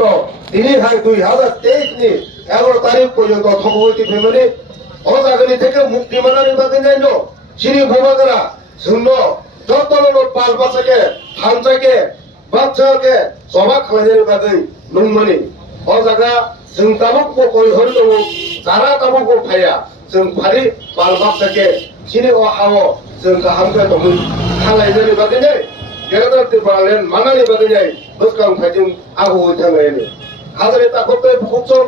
পর্যন্ত তিনি 2023 11 তারিখ পর্যন্ত থকবতী ফ্যামিলি অজাগনি থেকে মুক্তি মানানি বাদে যাইল সিনি ভবাগরা जोंन যতনো পাল বাচ্চাকে হামচাকে বাচ্চাকে জমা খালাইनायनि बागै नंमोनि अ जागा जों ताबुक कय हर दङ जारा ताबुक फाया जों फारि बाल बाच्चाके सिनि अ हावो जों गाहामखौ दङ खालायनायनि बागै गेरेदार तिरपालेन मानानि बागै बसकां फाइजों आगु थांनायनि हाजारे ताखोते फुकसो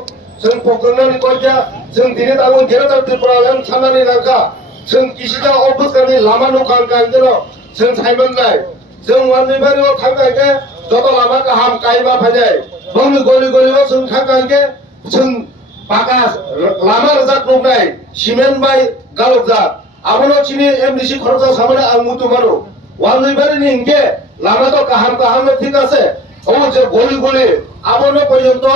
जों फकरनानि कयजा जों दिनै दाबो गेरेदार तिरपालेन साननानि लांखा जों किसिदा अबस्कानि लामा नुखां गांगेनो जों साइमोननाय जों वाननिबारियाव थांगांगे जत लामा गाहाम कायमा फायनाय बंनि गलि गलियाव जों थांगांगे जों पाका लामा रजाक नुनाय सिमेन्ट बाय गालबजाक आबनो चिनि एमडिसि खरचा सामने आं मुतुमारो वाननिबारिनि इंगे लामा तो गाहाम गाहाम ठीक আছে ও যে গলি গলি আবনো পর্যন্ত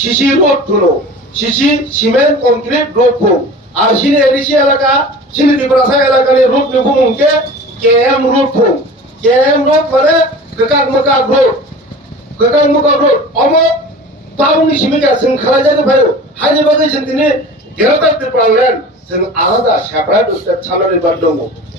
সিসি রোড থুলো সিসি সিমেন্ট কংক্রিট রোড ফু আর সিনি এডিসি এলাকা সিনি দিবরাসা এলাকাनि রোড নিফুমকে কেএম রোড ফু কেএম রোড মানে গকাক মকাক রোড অম টাউननि सिमिगा जों खालायजानो फायो हानि बागै जों दिनै गेरेदार तिरपालेन जों आलादा सेपारेट स्टेट साननानै बार दङ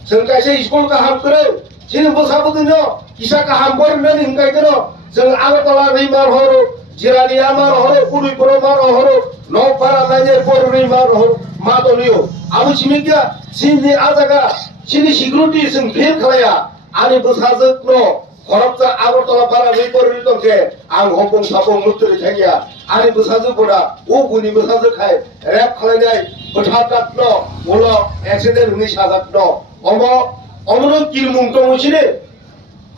जों कायसे स्कुल गाहाम करे सिनि बसाबुदिनो किसा गाहाम बरनानि हिंगायदनो जों आगरतला रिमार हरो जिरानिया मार हरो उदयपुर मार हरो नौपारा नायने पररि मार हरो मादलियो आबु सिमिगा सिनि आजागा सिनि सिक्युरिटि जों फेल खालाया आनि बसाजोनो खरबजा आगरतला पारा रिपररि दंके आं हबं साबं मुतरि थागिया आनि बसाजो बोदा ओ गुनि बसाजो खाय रेप खालायनाय बोथादातनो उलो एक्सिडेन्ट हुनि साजातनो अमनो किलमुं दंसिने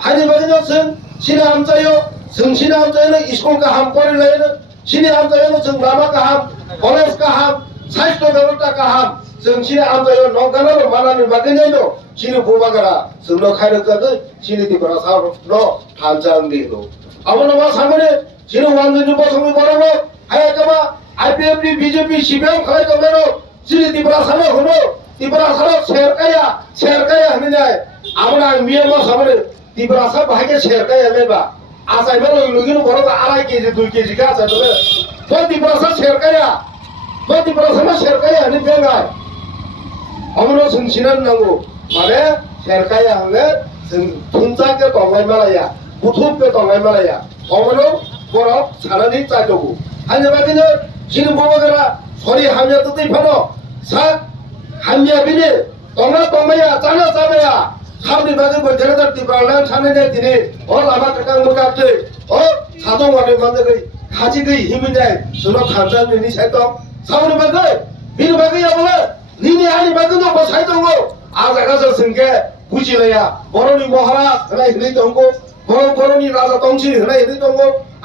हानि बागैनो जों सिना आमजायो जों सिना आमजायो स्कुल गाहाम फरायलायनो सिना आमजायो जों लामा गाहाम कलेज गाहाम साहित्य बेबस्था गाहाम जों सिना आमजायो नगानानो मानानि बागैनो सिनि बुबागारा जोंनो खायनो जागै सिनि दिबरा सावनो थानजांनिनो आबनो मा सामने सिनि वानजोनि बसंनि बरनो हायकामा आईपीएफनि बीजेपी सिबिएम खालाय दंनो सिनि दिबरा सानो होनो दिबरा सानो सेरकाया होननाय आबना मिया मा सामने दिबरा सा बाहागे सेरकाया लेबा आसायबा लगिनो बरनो 2.5 केजि 2 केजि का आसायबा तो दिबरा सा सेरकाया होनो बेंगाय अमनो जों सिनान नांगौ माने सेरकाया हले जों थुनजाके दंनाय मालाया बुथुबके दंनाय मालाया अमनो बरफ सानानि जादोगु हानि बादिनो सिनि बबागारा सरि हामिया तो दैफानो सा हामिया बिनि दंनाया जाना जाबाया सामनि बागै गेरेदार तिरपालेन साननाय दिनै अ लामा काकां मुकाबदै अ सादं वानि मानगै खाजिगै हिमिनाय जोंनो थानजानि साइदं सामनि बागै बिनि बागै आबले निनि हानि बागै दं साइद दङ आजागाजों जोंके बुजिलाया बर'नि महाराज होनाय होनै दङ बर'नि राजा दंसि होनाय होनै दङ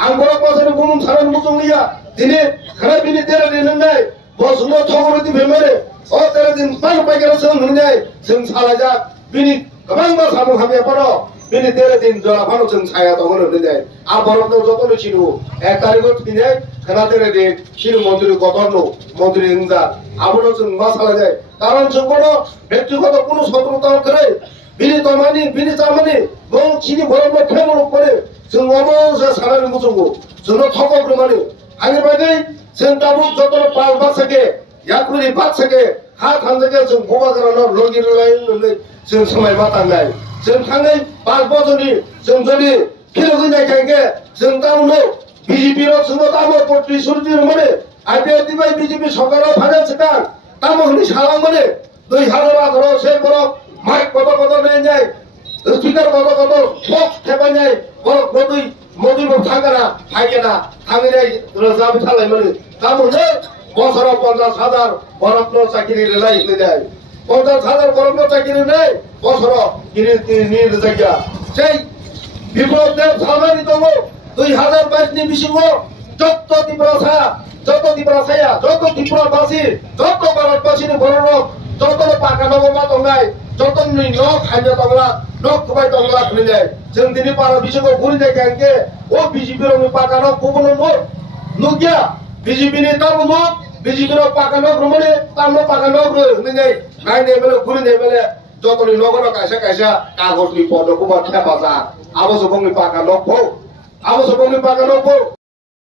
आं बर' बाजारनि बुंनो सारन मुजंलिया दिनै खराय बिनि देरा दिननाय बसनो थगरति बेमारे अ देरा दिन पाइगेरा जों होननाय जों सालाजा बिनि गोबां बाथ्रा हामिया बर' बिनि देरा दिन जरा फानो जों साया दङ होननाय आ बर'नो जतनो सिनु 1 तारिखआव दिनै खरा देरा दिन सिनु मन्दिर गतनो मन्दिर हिंजा आबनो जों मा सालाजाय কারণ जोंनो ব্যক্তিগত কোনো শত্রুতা করে বিনি তমানি বিনি চামানি বং চিনি বরমে ফেমল করে जों अमोसे सानानि मुजंगो जोंनो थकग्रोमानि आंनि बागै जों दाबो जतनो पाल बासके याकुरि बासके हा थांजके जों बबागारानो लगिरलाय जों समाय बातांनाय जों थांनाय 5 बजनि जों जदि फिलगैनाय थांगे जों दाउनो बीजेपी रो जोंनो दाबो पट्टी सुरति माने आईपीएफ बाय बीजेपी सरकाराव फाइनान्स का तामो हनि सालां माने 2018 से बरफ माइक कत नेनाय स्पिकार कत बक्स थेबायनाय बरफ मोदी थांगारा फाइगेना थांनाय रोजाब थालाय माने तामोनो बसराव 50,000 बरफनो चाकरि लाय होनाय 50,000 बरफनो चाकरि नै बसराव किनि रोजाया जै बिप्लब देव सालमानि दङ 2022 नि बिसिङाव जत्त दिबरासाया जत्त त्रिपुराबासी जत्त भारतबासीनि बर'नो जत्त पाकानगमा दंनाय जत्तनि न खायना दंला न खुबाय दंला होननाय जों दिनै भारत बिसिङाव गुरिनाय गांगे ओ बीजेपी रनि पाकानो गुबुन नुगिया बीजेपी नि तामनो बीजेपी रो पाकानो ब्रह्मनि तामनो पाकानो होननाय नायनाय बेले गुरिनाय बेले जत्तनि नगनो कायसा कागजनि पदको बा खेपाजा आबो सबंनि पाकानो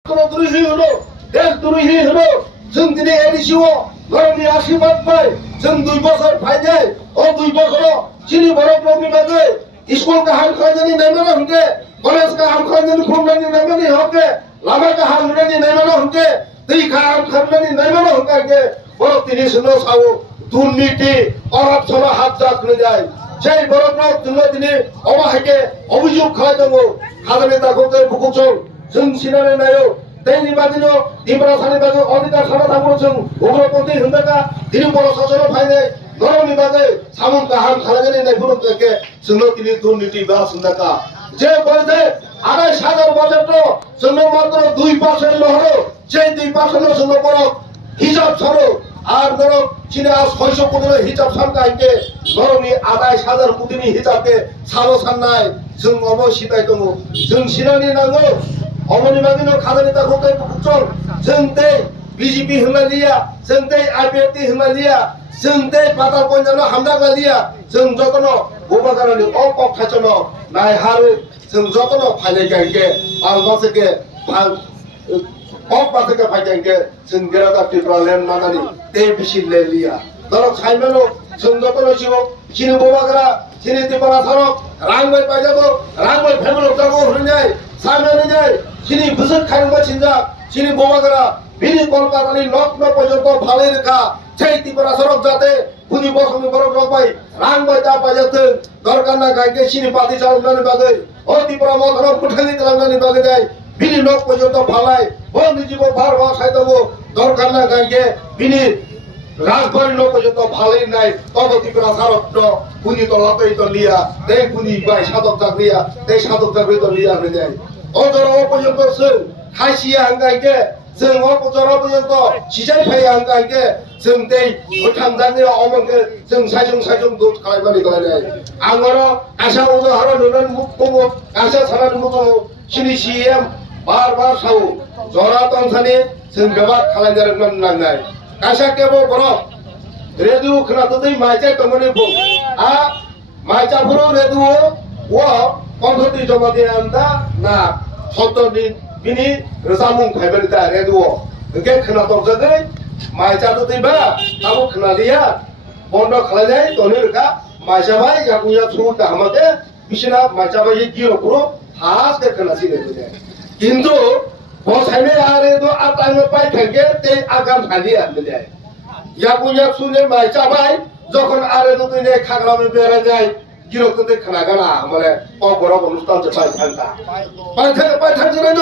들으시 흐로 내 들으시 흐로 정들이 에리시오 너니 아시밭 파이 정 두이버설 파이냐이 두이 버서로 진이 버럭 놈이마들 이스콜가 한칸전이 내면은 한게 그래서가 한칸전이 콩란이 내면이 한게 라마가 한칸전이 내면은 한게 너희가 한칸전이 내면은 한게 버럭들이 스노 사고 দুর্নীতি অরাপছল হাত জাত করে যায় সেই বড় বড় দুর্নীতি অবাহাকে অভিযোগ খাওয়া দেবো খাদানে তাকে বুকুচল जों सिनानै नायो दैनि बादिनो दिमरासानि बागै अधिकार साना थांगौ जों उग्रपन्थी होनदाका दिनै बर' सासनाव फायनाय नरमनि बागै सामन गाहाम खालामनानै नायफोर के जोंनो दिनै दुर्नीति बा सुंदाका जे बलते 2,500 बजेट जोंनो मात्र 2% हरो जे 2% जोंनो बर' हिसाब छरो আর ধরো চীনে 600 কোটি হিসাব সানকাইকে ধরনি 2,500 কোটিनि হিসাবকে সালো সাননাय जों অবশ্যই দङ जों सिनानि नांगौ 어머니 마기노 가다니다 고개 국정 정대 BJP 흥날리야 정대 IPFT 흥날리야 정대 바다 권자노 함나갈리야 정 저거노 오바가라니 옥옥 타쳐노 나이 하루 정 저거노 파내게 알바스게 옥바스게 파내게 정게라다 피브랄렘 나다니 대비실렐리야 너로 살면은 정 저거노 지고 지는 오바가라 지는 디바라 사로 랑을 빠져도 랑을 뱀을 없다고 그러냐 사면은 지니 무슨 가는 거 진짜 지니 뭐가거라 미리 kolkata니 লক্ষ্ণ পর্যন্ত ভালো রেখা সেই ত্রিপুরা সড়ক যাতে পুনি বসমি বড় রকমাই রাং বাইতা পাজাতে দরকার না গাইকে চিনি পাতি চালানোর বাগে ও ত্রিপুরা মতন পুঠানি চালানোর বাগে যায় বিনি লক পর্যন্ত ভালাই ও নিজীব বারবার সাইতব দরকার না গাইকে বিনি রাজবাড়ি লোক পর্যন্ত ভালোই নাই তবে ত্রিপুরা সড়ক পুনি তলাতেই তো লিয়া দেই পুনি বাই সাধক চাকরিয়া দেই সাধক চাকরি তো লিয়া হয়ে যায় 어저러 পর্যন্ত जों खासिया 한가이게 जों 어저러 পর্যন্ত 지자파야 한가이게 जों दै 고탐장의 어머니 जों 사정 도 가라이바니 가라이 angoro 아샤 오도 하러 너는 묵고 아샤 사라는 묵고 신이 CM 바르바 사우 저라 동산이 जों 배박 칼라이자를 만나나이 아샤 깨보 보러 레두 그나도의 마이자 동원이 보아 마이자 보러 레두 와 건설이 저마디야 한다 나 헛돈이 비니 răsamun 파이버리다 레두 그게 그나도저들 마이자도 되바 하고 그나리야 본도 칼라이 돈이르가 마샤바이 야구야 추다 하마데 미시나 마샤바이 기로프로 하스게 그나시네 되네 কিন্তু বসাইনে আরে도 আতাঙ্গ পাই থাকে তে আগাম খালি আনবে 야구야 추네 마샤바이 যখন আরে도 তুই খাগলামে বেরা যায় 기록도 크나가나 뭐래 뭐라고 অনুষ্ঠান 저 পাইথান্তা পাইথান্তা는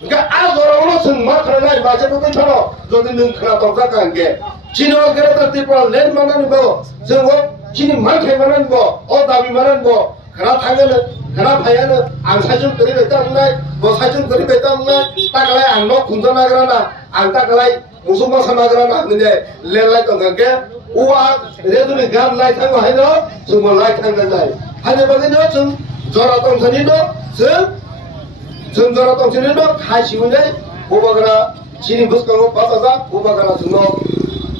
그러니까 아고라로 정말 그러나 맞아도 괜찮아 যদি 능 크나 동작한 게 진호 그래도 띠뿔 렌 만나는 거 저거 진이 많게 만나는 거 어다비 만나는 거 그나 당연은 그나 파야는 안 사준 그리고 있다는 뭐 사준 그리고 있다는 딱라이 안 넣고 군전하거나 안 딱라이 무슨 뭐 사나거나 하는데 렌라이 동간 게 우와 레드는 간 라이 탄거 하이너 정말 라이 탄거 라이 하는 바게는 좀 저라 동선이도 좀 저라 동선이도 가시군데 오바가라 진이 무슨 거 받아서 오바가라 정말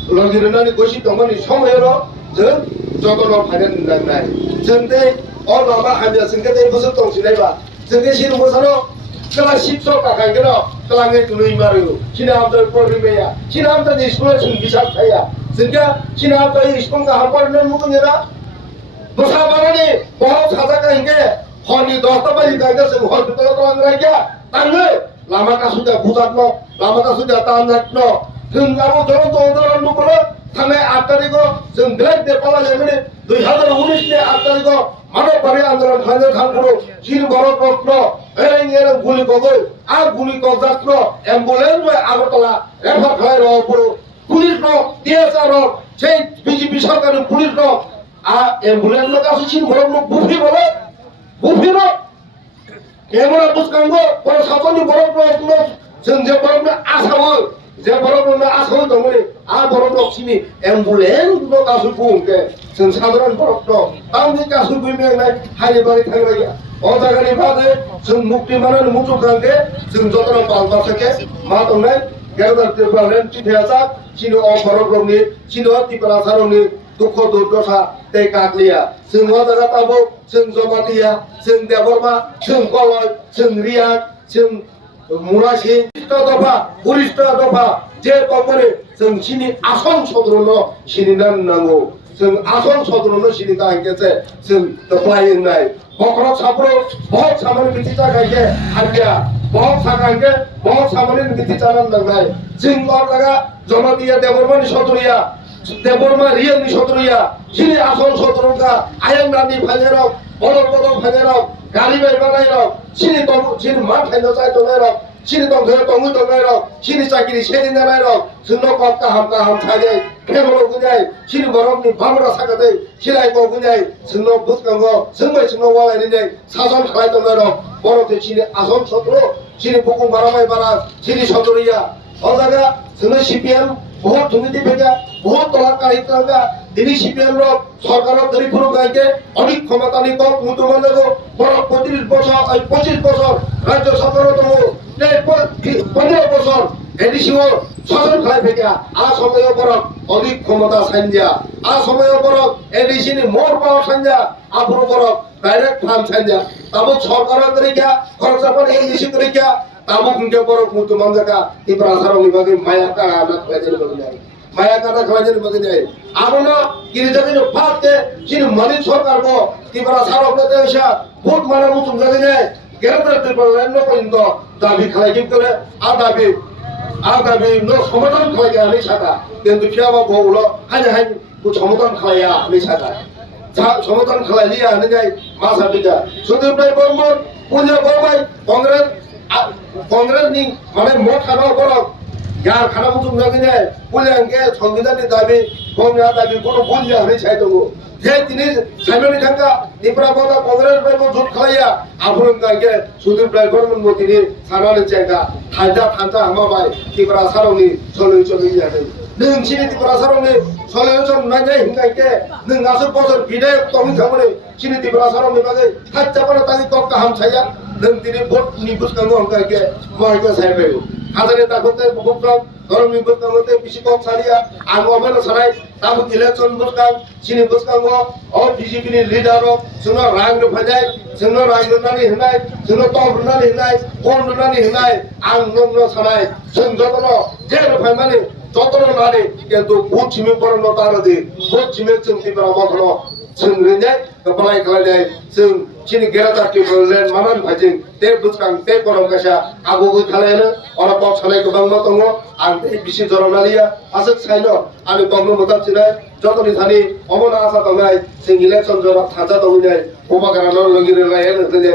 러기르나니 것이 동안이 소모여로 전 저도로 파는 날 전대 얼마나 하면 승계대 무슨 동신해 봐 승계 시는 무서로 그라 10소 가까이 그러 그랑에 두는 말이요 지나함들 버리면야 지나함들 이스콜 준비사타야 그러니까 지나함들 이스콜과 한 번은 묵은이라 무사바라니 뭐 사자가 이게 허니 너스타바이 가이가서 허스피탈로 들어가니까 땅을 라마가 수자 부잡노 라마가 수자 딴잡노 등가로 저런 또 오더란 누구를 상에 앞다리고 지금 블랙 대파가 되면 2019년 앞다리고 마노바리 안드란 관련 강구로 길 걸어놓고 에랭에는 굴리고글 아 굴리고작로 앰뷸런스에 아고떨라 레파카이로 부로 পুলিশ로 DSR로 제 BJP सरकार은 পুলিশ로 아 앰뷸런스로 가서 진 그런 거 무피 보래 무피로 에모라 부스간고 보러 사건이 보러 정제 보러 아사원 제 보러 아사원 동문이 아 보러 없으니 앰뷸런스로 가서 보는데 전 사들은 보러 다음에 가서 보면 하이바리 타이라야 어자가리 바데 전 묵디만은 무족한 게 지금 저들은 발바삭게 마동네 게르다 띠발렌 띠페아사 진호 어버럭니 진호 띠바라사로니 두코 두도사 대각리야 승화다가 따보 승조마티야 승대버마 승꼴로 승리야 승 문화시 우리스터 더파 제 법원에 정 신이 아성 소드로노 신이 난나고 정 아성 소드로노 신이 다 한게세 정 더플라이인 나이 버커럭 사프로 버럭 사만이 밑이자 가게 한게야 버럭 사간게 버럭 사만이 밑이자 난다가이 정 어다가 저마디야 대버만이 소드리야 대버만 리언이 소드리야 신이 아성 소드로가 아양난이 반야라 버럭버럭 반야라 가리벨 바나이라 신이 또 신이 만편도 사이토나이라 신이 동을 동나이라 신이 자기리 쉐리 나라이라 승노값과 함 차게 캐모로 그냥 신이 버럭니 밤으로 사가대 신아이고 그냥 승노 붙간거 승말 승노 와라이는데 사선 칼라이도 나이라 버럭도 신이 아성 소드로 신이 복공 바람에 바라 신이 소드리야 어다가 승노 CPM বহুত দুর্নীতি থেকে বহুত তলাকারী তিনি সিপিএমর সরকার দরিদ্র গাইকে অনেক ক্ষমতা নিক মুদ্রমান বড় 25 বছর রাজ্য সরকারতম 15 বছর এডিসিও শাসন খাই থেকে আ সময় পর অধিক ক্ষমতা সাঞ্জা আ সময় পর এডিসিনি মোর পাওয়ার সাঞ্জা আপন পর ডাইরেক্ট ফার্ম সাঞ্জা তাবো সরকার তরিকা খরচা পর এডিসি তরিকা তাবো কিন্তু পর মুদ্রমান জায়গা ত্রিপুরা সারং বিভাগে মায়া কারা না খাইতে বলে মায়া কাটা খাইতে বলে যায় আপন কিরিজাকে ফাটকে যিনি মালিক সরকার গো ত্রিপুরা সারং দেশা ভোট মারা মুতুম জায়গা যায় গ্রেপ্তার করলেন না পর্যন্ত দাবি খাইতে করে আর দাবি নো সমাধান খাইতে আমি ছাকা কিন্তু ফিয়াবা বউলো হানে হাই সমাধান খাইয়া আমি ছাকা সমাধান খাইলিয়া হানে যায় মাসা বিকা সুদীপ রায় বর্মন পুঞ্জা বড়বাই কংগ্রেস নি মানে মোট খানা করক यार खाना मुझे लगे जाए बोले अंके संविधान दाबी गंगा दाबी कोनो बोलिया हमें चाहे तो जे तिनी साइमनी थांगा त्रिपुरा बादा कांग्रेस में वो झूठ खाया आपुरन का के सुदीप राय बर्मन वो तिनी साराने चेगा थांजा हमा बाय त्रिपुरा सारंनि सोलोय चोलोय जादों नों सिनि त्रिपुरा सारंनि सोलोय चोल नाय हिंगा के नों आसर बसर बिदाय तंग थांबोने सिनि त्रिपुरा सारंनि बागै थाच्चापाना तानि कक गाहाम छाया नों तिनी भोट निबुस कांगो अंका के माइका साइबायो হাজারে তাকতে বুককাম ধরম বুককামতে বেশি কম সারিয়া আঙ্গমের সারাই তাবু ইলেকশন বুককাম সিনি বুককাম ও বিজেপি নি লিডার সুনো রাং ফাজাই সুনো রাং নানি হিনাই সুনো তব নানি হিনাই কোন নানি হিনাই আং নং সারাই जों যতন যে ফাইমানি যতন নানি কিন্তু ভোট চিমি পরন তারদি ভোট চিমি जों তিবরা মখনো जों রিজাই কপালাই খালাই जों চিনি গেরাতাটি বলেন মানান ভাজিং তে বুসকাং তে করম কাশা আগুগু খালাইনো অরা পক ছালাই গোবাং মতঙ্গ আং তে বিসি জরনালিয়া আসক সাইনো আমি বঙ্গ মতাচিনাই যতনি থানি অমনা আশা দঙ্গাই जों ইলেকশন জরা থাজা দঙ্গাই ওমাগারানো লগিরে লাইন হতে